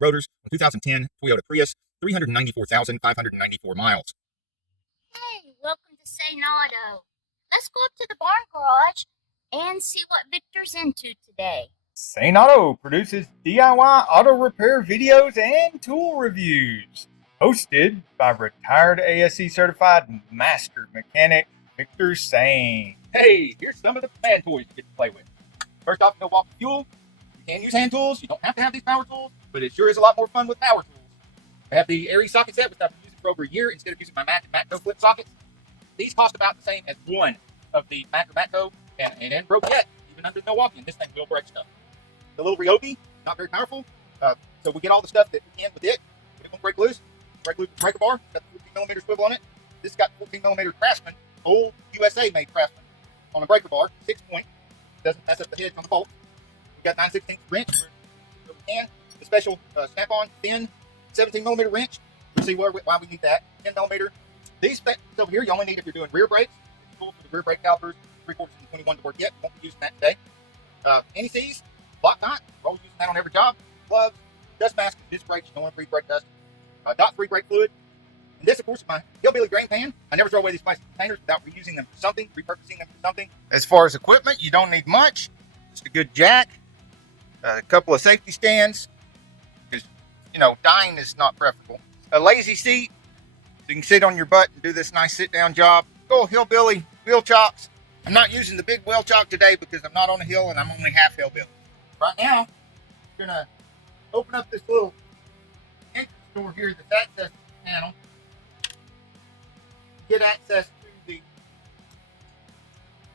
rotors, 2010 Toyota Prius, 394,594 miles. Hey, welcome to St. Auto. Let's go up to the barn garage and see what Victor's into today. St. Auto produces DIY auto repair videos and tool reviews. Hosted by retired ASE certified master mechanic Victor Sain. Hey, here's some of the fan toys you get to play with. First off, Milwaukee Fuel. You can use hand tools. You don't have to have these power tools, but it sure is a lot more fun with power tools. I have the Airy socket set, which I've been using for over a year instead of using my Mac and Matco flip sockets. These cost about the same as one of the Mac or Matco, and it ain't broke yet, even under Milwaukee, and this thing will break stuff. The little Ryobi, not very powerful, so we get all the stuff that we can with it. It won't break loose. Break loose the breaker bar. It's got the 14 millimeter swivel on it. This has got 14 millimeter Craftsman, old USA made Craftsman, on a breaker bar, 6-point. Doesn't mess up the head on the bolt. We've got 9/16 wrench where we can. The special snap-on thin 17 millimeter wrench. We'll see why we need that. 10 millimeter. These things over here you only need if you're doing rear brakes. It's cool for the rear brake calipers, 3/4 and 21 to work yet. Won't be using that today. NECs, block knot. We're always using that on every job. Gloves, dust mask, disc brakes. You don't want to breathe brake dust. Dot 3 brake fluid. And this, of course, is my hillbilly grain pan. I never throw away these plastic containers without reusing them for something, repurposing them for something. As far as equipment, you don't need much. Just a good jack, a couple of safety stands, because, dying is not preferable. A lazy seat, so you can sit on your butt and do this nice sit-down job. Go hillbilly wheel chocks. I'm not using the big wheel chock today because I'm not on a hill and I'm only half hillbilly. Right now, I'm going to open up this little entrance door here, this access panel. Get access to the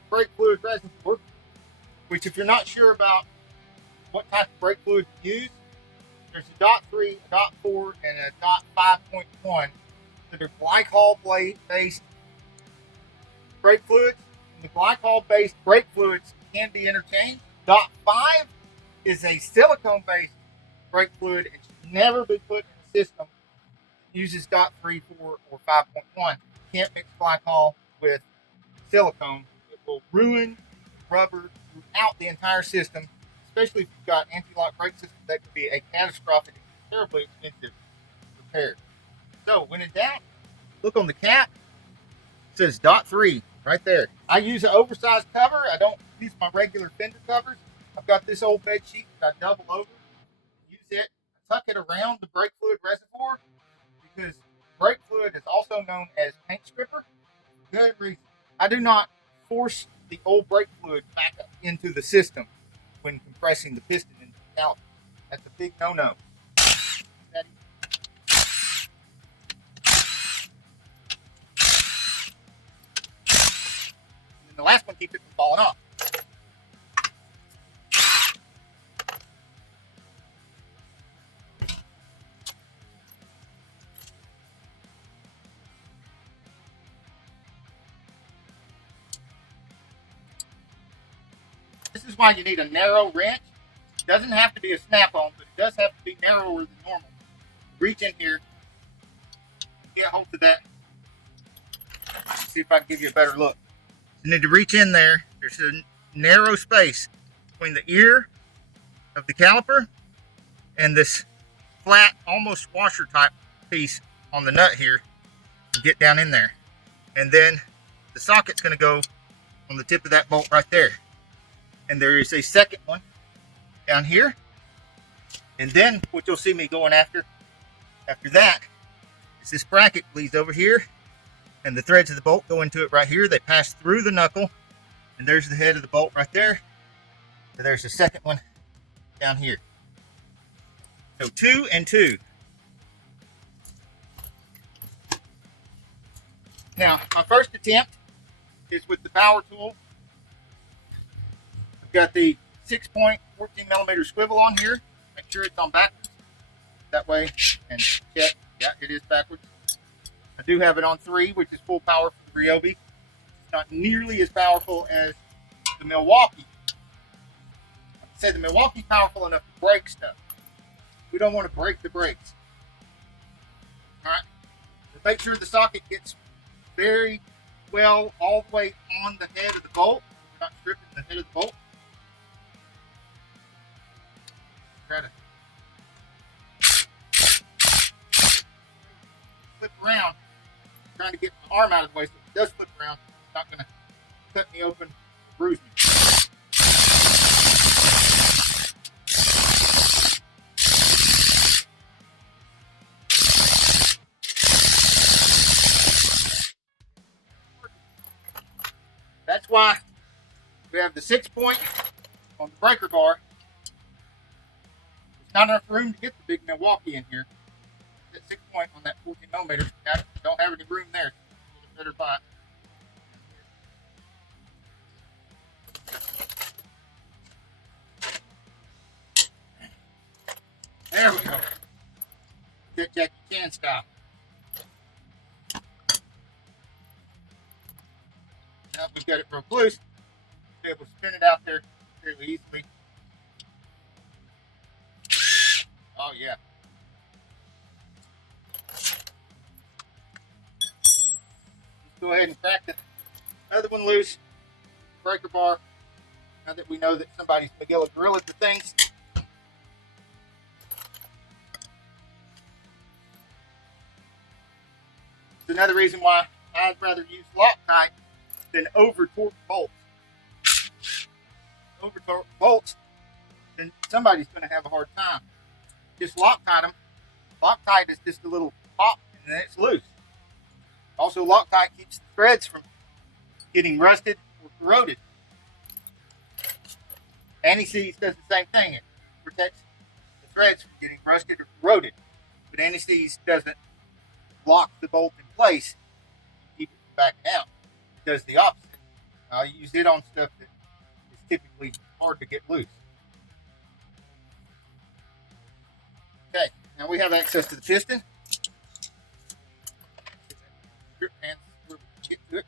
brake fluid reservoir, which if you're not sure about what type of brake fluid to use, there's a dot 3, a dot 4, and a dot 5.1 that are glycol-based brake fluids. And the glycol-based brake fluids can be interchanged. Dot 5 is a silicone-based brake fluid and should never be put in a system that uses dot 3, 4, or 5.1. Can't mix glycol with silicone. It will ruin rubber throughout the entire system, especially if you've got anti-lock brake systems. That could be a catastrophic and terribly expensive repair. So when in doubt, look on the cap. It says dot 3 right there. I use an oversized cover. I don't use my regular fender covers. I've got this old bed sheet that I double over. Use it. I tuck it around the brake fluid reservoir because brake fluid is also known as paint stripper. Good reason. I do not force the old brake fluid back up into the system when compressing the piston into the caliper. That's a big no-no. And the last one keeps it from falling off. This is why you need a narrow wrench. It doesn't have to be a snap-on, but it does have to be narrower than normal. Reach in here, get hold of that. Let's see if I can give you a better look. You need to reach in there. There's a narrow space between the ear of the caliper and this flat, almost washer type piece on the nut here. And get down in there. And then the socket's going to go on the tip of that bolt right there. And there is a second one down here. And then what you'll see me going after that is this bracket leads over here. And the threads of the bolt go into it right here. They pass through the knuckle. And there's the head of the bolt right there. And there's the second one down here. So 2 and 2. Now, my first attempt is with the power tool. I've got the 6-point 14 millimeter swivel on here. Make sure it's on backwards. That way, and check. Yeah, it is backwards. I do have it on 3, which is full power for the Ryobi. It's not nearly as powerful as the Milwaukee. I say the Milwaukee's powerful enough to break stuff. We don't want to break the brakes. Alright. Make sure the socket gets very well all the way on the head of the bolt. We're not stripping the head of the bolt. Try to flip around. I'm trying to get my arm out of the way so if it does flip around, it's not going to cut me open, bruise me. That's why we have the 6-point on the breaker bar. There's not enough room to get the big Milwaukee in here. That 6-point on that 14 millimeter, don't have any room there. So you better buy it. There we go. Get Jackie Chan style. Now we've got it broke loose, be able to spin it out there fairly easily. Oh yeah. Let's go ahead and crack the other one loose. Breaker bar. Now that we know that somebody's Miguel Gorilla the things. It's another reason why I'd rather use Loctite than over torque bolts. Over torque bolts, then somebody's going to have a hard time. Just Loctite them. Loctite is just a little pop and then it's loose. Also, Loctite keeps the threads from getting rusted or corroded. Anti-seize does the same thing. It protects the threads from getting rusted or corroded. But anti-seize doesn't lock the bolt in place and keep it from backing out. It does the opposite. I use it on stuff that is typically hard to get loose. Okay, now we have access to the piston. Grip hands where we can get to it.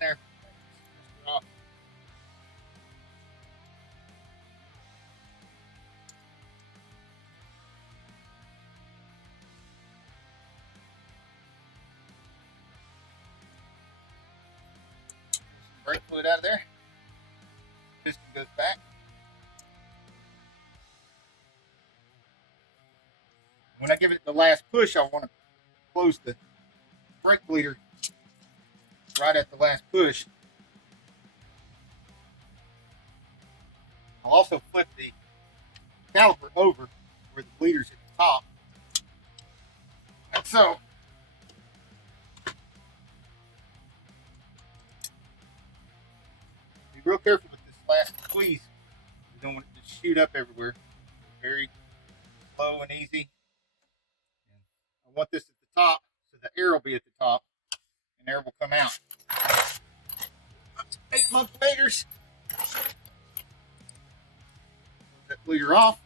There. Brake fluid out of there. Piston goes back. When I give it the last push, I want to close the brake bleeder right at the last push. I'll also flip the caliper over where the bleeder's at the top. Like so. Be real careful with this last squeeze. You don't want it to shoot up everywhere. Very slow and easy. I want this at the top, so the air will be at the top, and air will come out. 8-month bleeders. That bleeder off.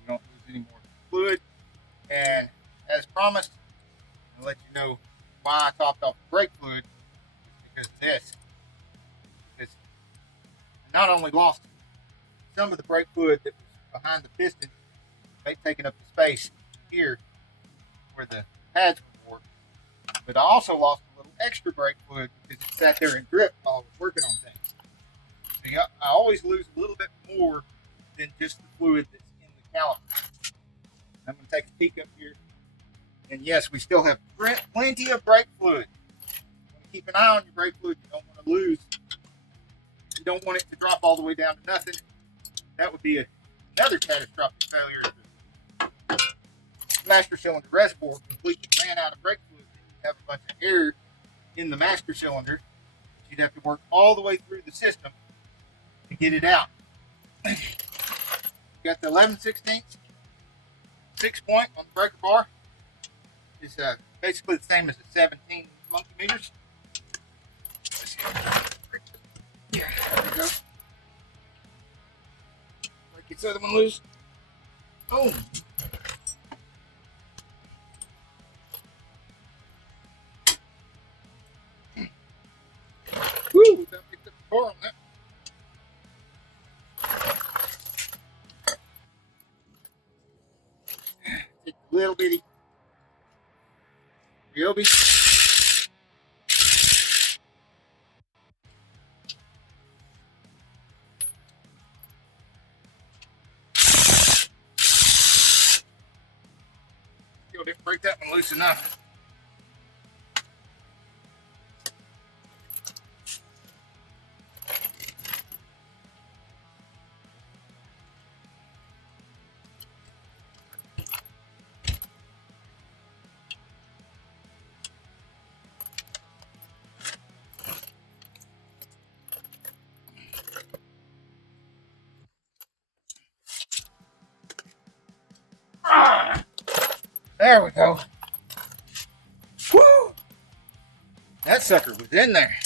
You don't lose any more fluid. And as promised, I'll let you know why I topped off the brake fluid. Because of this. Because I not only lost some of the brake fluid that was behind the piston, taking up the space here where the pads were working, but I also lost a little extra brake fluid because it sat there and dripped while I was working on things. So I always lose a little bit more than just the fluid that's in the caliper. I'm going to take a peek up here, and yes, we still have plenty of brake fluid. Keep an eye on your brake fluid. You don't want to lose. You don't want it to drop all the way down to nothing. That would be another catastrophic failure. If the master cylinder reservoir completely ran out of brake fluid, then you'd have a bunch of air in the master cylinder. You'd have to work all the way through the system to get it out. Got the 11/16 6-point on the breaker bar. It's basically the same as the 17 monkey meters. There we go. Break this other one loose. Boom. Woo! That picked up the car on that. Take a little bitty Ryobi. didn't break that one loose enough. There we go. Woo! That sucker was in there.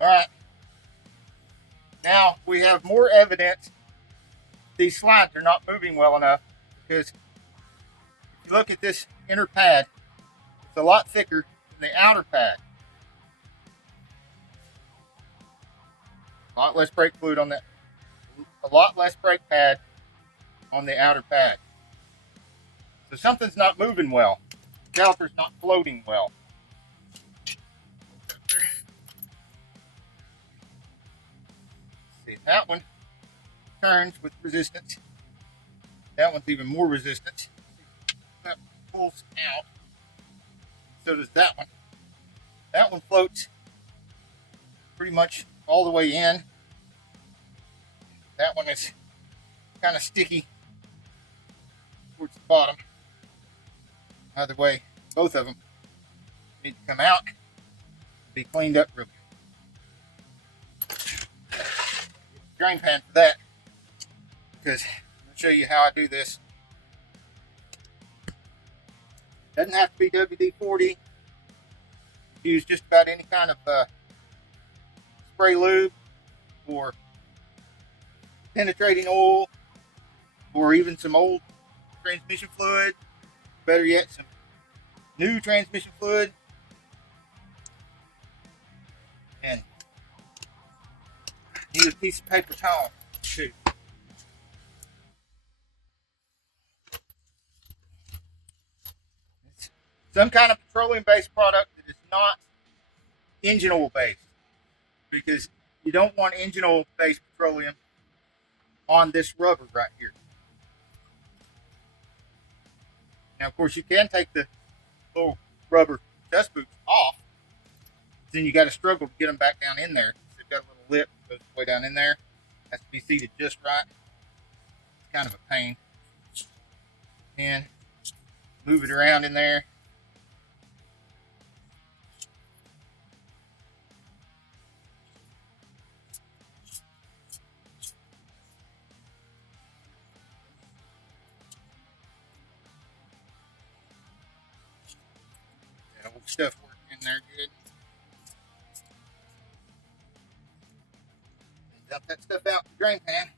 All right. Now we have more evidence these slides are not moving well enough, because if you look at this inner pad, it's a lot thicker than the outer pad. A lot less brake fluid on that. A lot less brake pad on the outer pad. So something's not moving well. The caliper's not floating well. See, that one turns with resistance. That one's even more resistance. That pulls out. So does that one. That one floats pretty much all the way in. That one is kind of sticky towards the bottom. Either way, both of them need to come out and be cleaned up real good. Drain pan for that, because I'm going to show you how I do this. Doesn't have to be WD-40. Use just about any kind of spray lube or penetrating oil, or even some old transmission fluid. Better yet, some new transmission fluid. And need a piece of paper towel too. It's some kind of petroleum-based product that is not engine oil-based, because you don't want engine oil-based petroleum on this rubber right here. Now, of course, you can take the little rubber dust boots off. Then you got to struggle to get them back down in there. They've got a little lip that goes way down in there. Has to be seated just right. It's kind of a pain. And move it around in there. That old stuff working in there good. Dump that stuff out in the drain pan.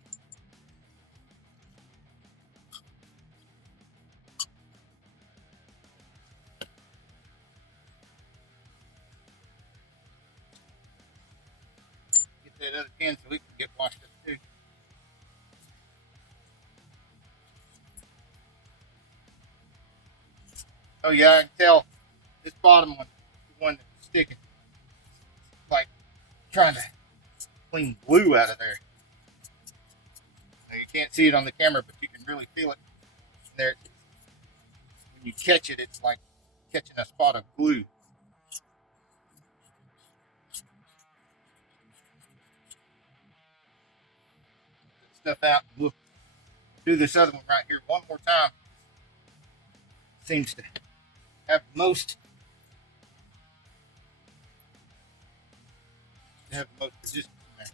Get that other can so we can get washed up too. Oh yeah, I can tell this bottom one, the one that's sticking, like trying to clean glue out of there. Now, you can't see it on the camera, but you can really feel it there. When you catch it, it's like catching a spot of glue. Stuff out. We'll do this other one right here one more time. Seems to have most resistance in there.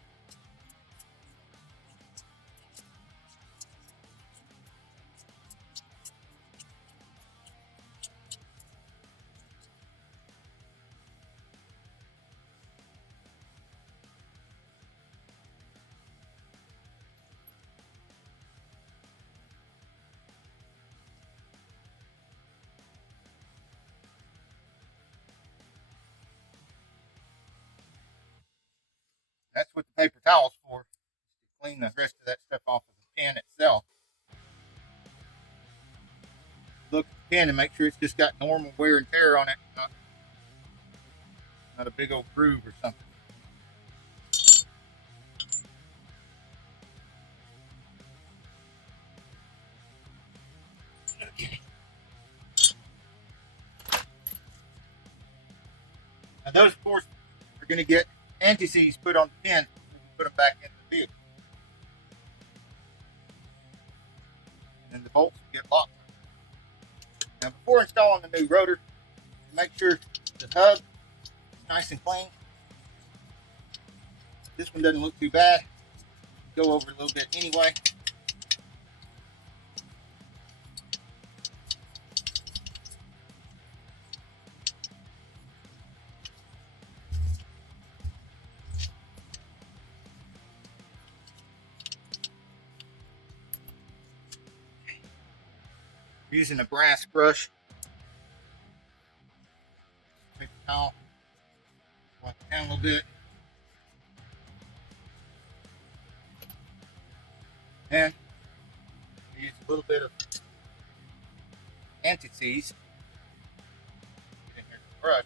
That's what the paper towel's for, to clean the rest of that stuff off of the pin itself. Look at the pin and make sure it's just got normal wear and tear on it, not a big old groove or something. Okay. Now those, of course, are going to get anti-seize put on the pin before we put them back in the vehicle. And then the bolts will get locked. Now before installing the new rotor, make sure the hub is nice and clean. This one doesn't look too bad. Go over a little bit anyway. Using a brass brush. Take the towel, wipe it down a little bit. And use a little bit of anti-seize. Get in here with the brush.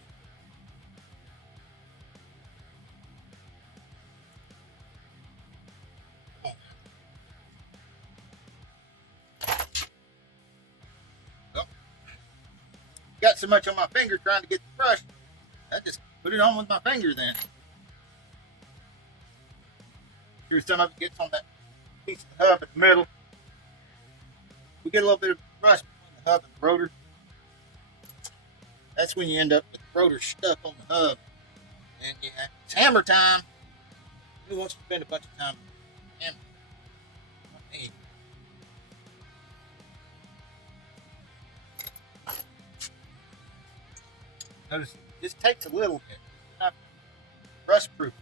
Got so much on my finger trying to get the brush, I just put it on with my finger then. Sure, some of it gets on that piece of the hub in the middle. We get a little bit of rust between the hub and the rotor. That's when you end up with the rotor stuck on the hub. And yeah, it's hammer time. Who wants to spend a bunch of time hammering? Not me. Notice it just takes a little bit. It's not rust proof.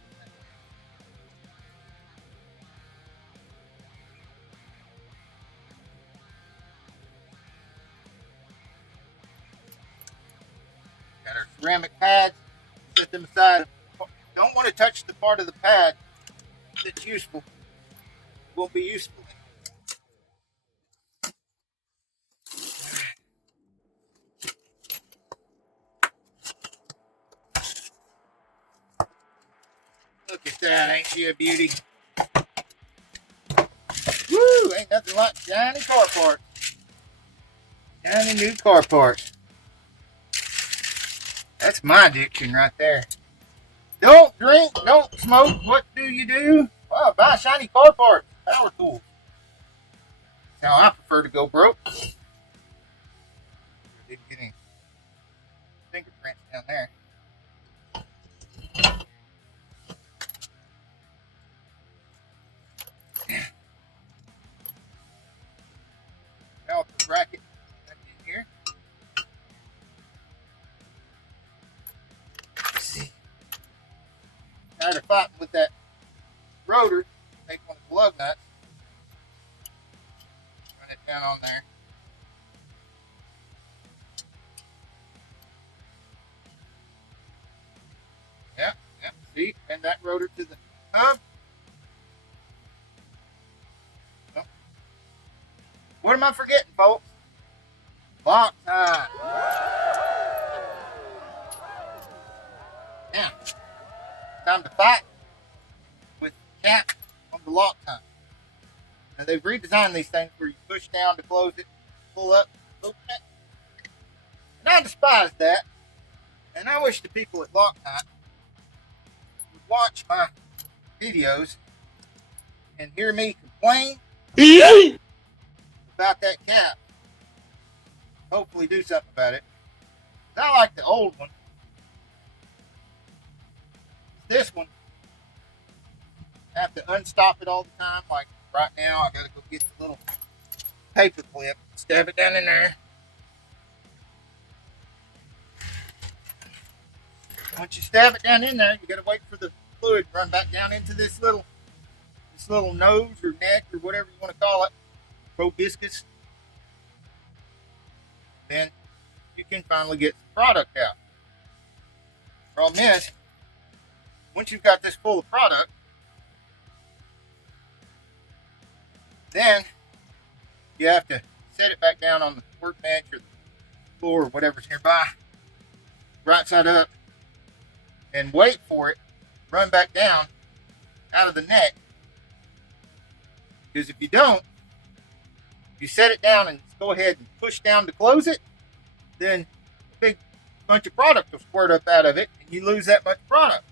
Got our ceramic pads. Set them aside. Don't want to touch the part of the pad that's useful. Won't be useful. Look at that, ain't she a beauty? Woo! Ain't nothing like shiny car parts. Shiny new car parts. That's my addiction right there. Don't drink, don't smoke. What do you do? Well, buy shiny car parts. Power tools. That's how I prefer to go broke. Didn't get any fingerprints down there. Caliper bracket back in here. Let's see. Tired of fighting with that rotor. Take one of the lug nuts. Run it down on there. Yeah. See, and that rotor to the hub. What am I forgetting, folks? Lock time. Now, time to fight with the cap on the lock time. Now, they've redesigned these things where you push down to close it, pull up, open it. And I despise that. And I wish the people at Loctite would watch my videos and hear me complain about that cap. Hopefully do something about it. I like the old one. This one, I have to unstop it all the time. Like right now, I gotta go get the little paper clip, stab it down in there. Once you stab it down in there, you gotta wait for the fluid to run back down into this little nose or neck or whatever you want to call it, proboscis. Then you can finally get the product out. Problem is, once you've got this full of product, Then you have to set it back down on the workbench or the floor or whatever's nearby, right side up, and wait for it to run back down out of the neck. Because if you don't, you set it down and go ahead and push down to close it, then a big bunch of product will squirt up out of it and you lose that much product.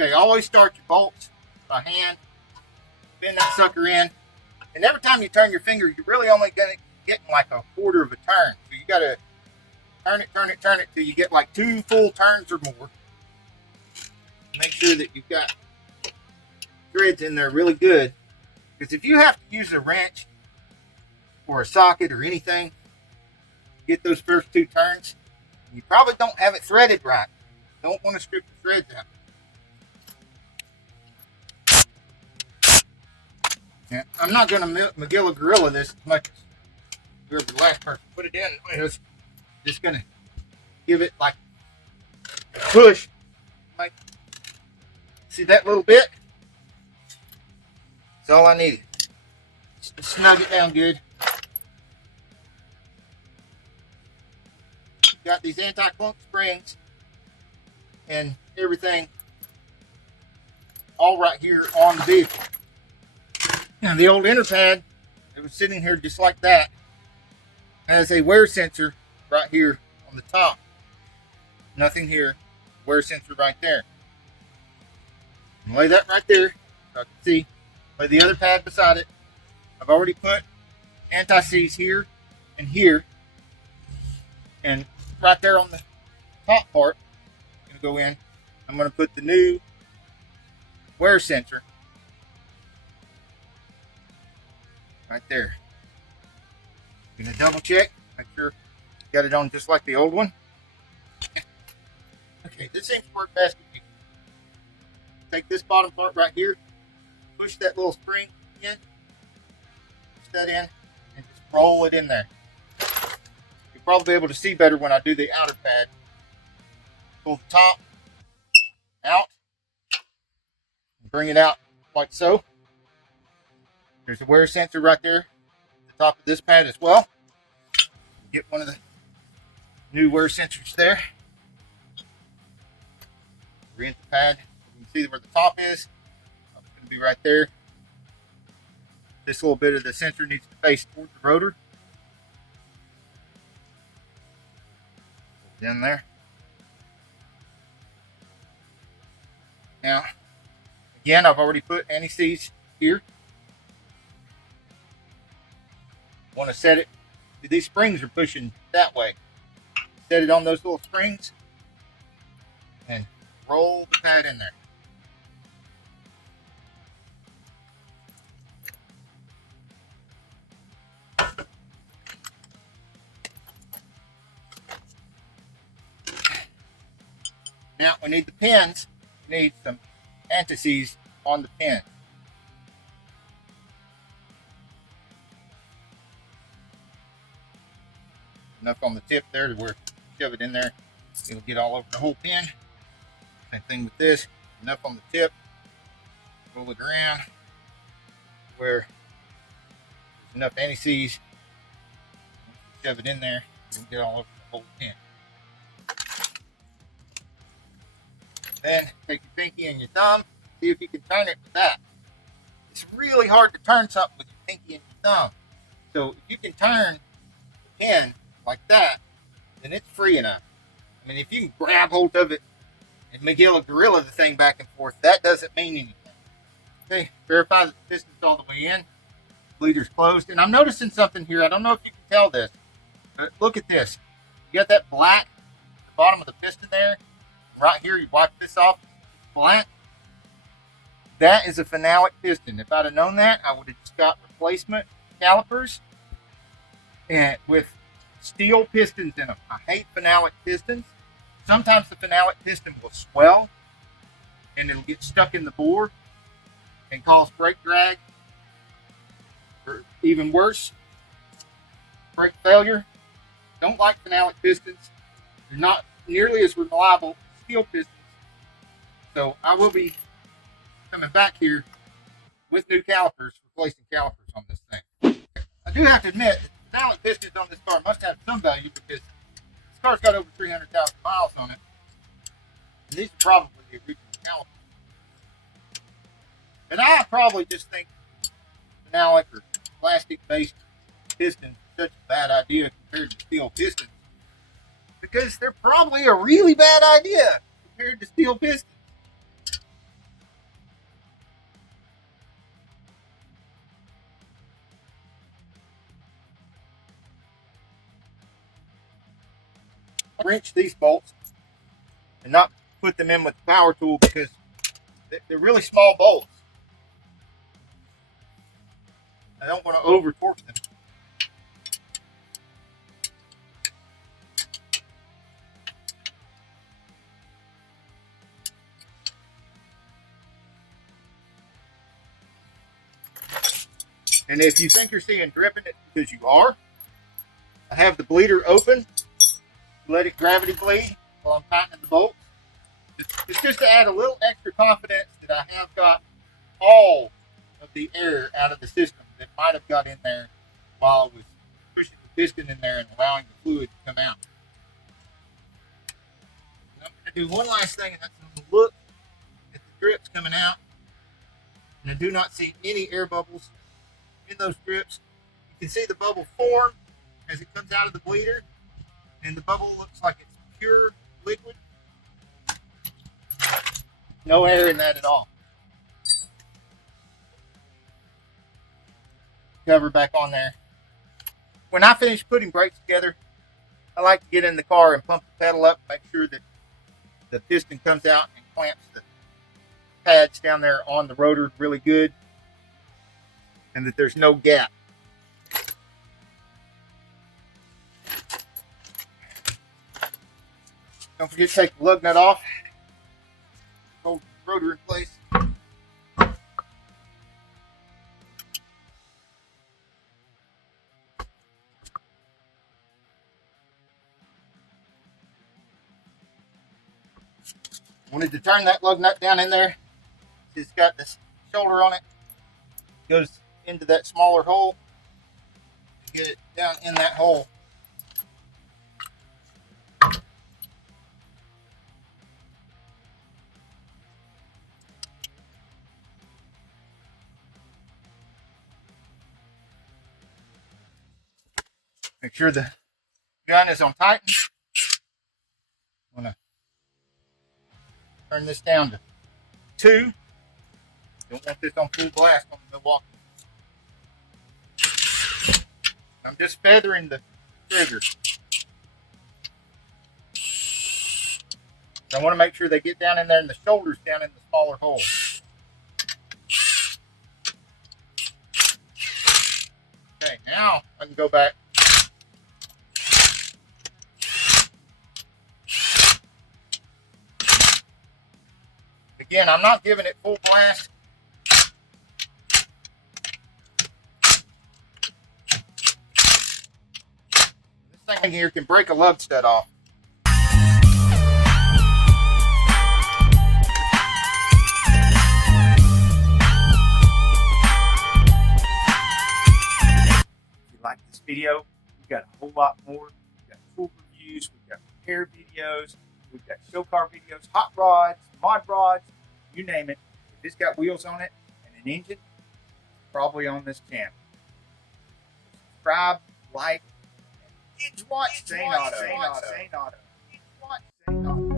Okay, always start your bolts by hand, bend that sucker in, and every time you turn your finger, you're really only going to get like a quarter of a turn. So you got to turn it till you get like 2 full turns or more. Make sure that you've got threads in there really good, because if you have to use a wrench or a socket or anything to get those first 2 turns, you probably don't have it threaded right. You don't want to strip the threads out. Now, I'm not going to Magilla Gorilla this as much as whoever the last person put it in. I was just going to give it like a push. Like, see that little bit? That's all I needed. Just snug it down good. Got these anti-clunk springs and everything all right here on the vehicle. Now the old inner pad that was sitting here just like that has a wear sensor right here on the top. Nothing here. Wear sensor right there. Lay that right there so I can see. Lay the other pad beside it. I've already put anti-seize here and here. And right there on the top part, I'm going to go in. I'm going to put the new wear sensor right there. I'm going to double check. Make sure you got it on just like the old one. Okay, this seems to work best. Take this bottom part right here, push that little spring in, push that in, and just roll it in there. You'll probably be able to see better when I do the outer pad. Pull the top out, and bring it out like so. There's a wear sensor right there at the top of this pad as well. Get one of the new wear sensors there. Reent the pad. You can see where the top is. It's going to be right there. This little bit of the sensor needs to face towards the rotor. Down there. Now, again, I've already put anti-seize here. Want to set it. These springs are pushing that way. Set it on those little springs and roll the pad in there. Now we need the pins. We need some anti-seize on the pin. Enough on the tip there to where shove it in there. It'll get all over the whole pin. Same thing with this. Enough on the tip. Roll it around where there's enough anti-seize. Shove it in there. It'll get all over the whole pin. Then take your pinky and your thumb. See if you can turn it with that. It's really hard to turn something with your pinky and your thumb. So if you can turn the pin like that, then it's free enough. I mean, if you can grab hold of it and Magilla Gorilla the thing back and forth, that doesn't mean anything. Okay, verify that the piston's all the way in. Bleeder's closed. And I'm noticing something here. I don't know if you can tell this, but look at this. You got that black at the bottom of the piston there. Right here, you wipe this off. It's black. That is a phenolic piston. If I'd have known that, I would have just got replacement calipers and with steel pistons in them. I hate phenolic pistons. Sometimes the phenolic piston will swell and it'll get stuck in the bore and cause brake drag, or even worse, brake failure. Don't like phenolic pistons. They're not nearly as reliable as steel pistons So I will be coming back here with new calipers, replacing calipers on this thing. I do have to admit, the valve pistons on this car must have some value because this car's got over 300,000 miles on it. And these are probably the original calipers. And I probably just think phenolic or plastic-based pistons are such a bad idea compared to steel pistons because they're probably a really bad idea compared to steel pistons. Wrench these bolts and not put them in with the power tool because they're really small bolts. I don't want to over torque them. And if you think you're seeing dripping, it's because you are. I have the bleeder open. Let it gravity bleed while I'm tightening the bolts. It's just to add a little extra confidence that I have got all of the air out of the system that might have got in there while I was pushing the piston in there and allowing the fluid to come out. And I'm going to do one last thing, and that's I'm going to look at the drips coming out. And I do not see any air bubbles in those drips. You can see the bubble form as it comes out of the bleeder, and the bubble looks like it's pure liquid. No air in that at all. Cover back on there. When I finish putting brakes together, I like to get in the car and pump the pedal up, make sure that the piston comes out and clamps the pads down there on the rotor really good, and that there's no gap. Don't forget to take the lug nut off. Hold the rotor in place. Wanted to turn that lug nut down in there. It's got this shoulder on it. Goes into that smaller hole. Get it down in that hole. Make sure the gun is on tighten. I'm going to turn this down to 2. Don't want this on full blast on the Milwaukee. I'm just feathering the trigger. So I want to make sure they get down in there and the shoulders down in the smaller hole. Okay, now I can go back. Again, I'm not giving it full blast. This thing here can break a lug stud off. If you like this video, we've got a whole lot more. We've got tool reviews, we've got repair videos, we've got show car videos, hot rods, mod rods, you name it. If it's got wheels on it and an engine, it's probably on this channel. Subscribe, like, and binge watch Sane Auto.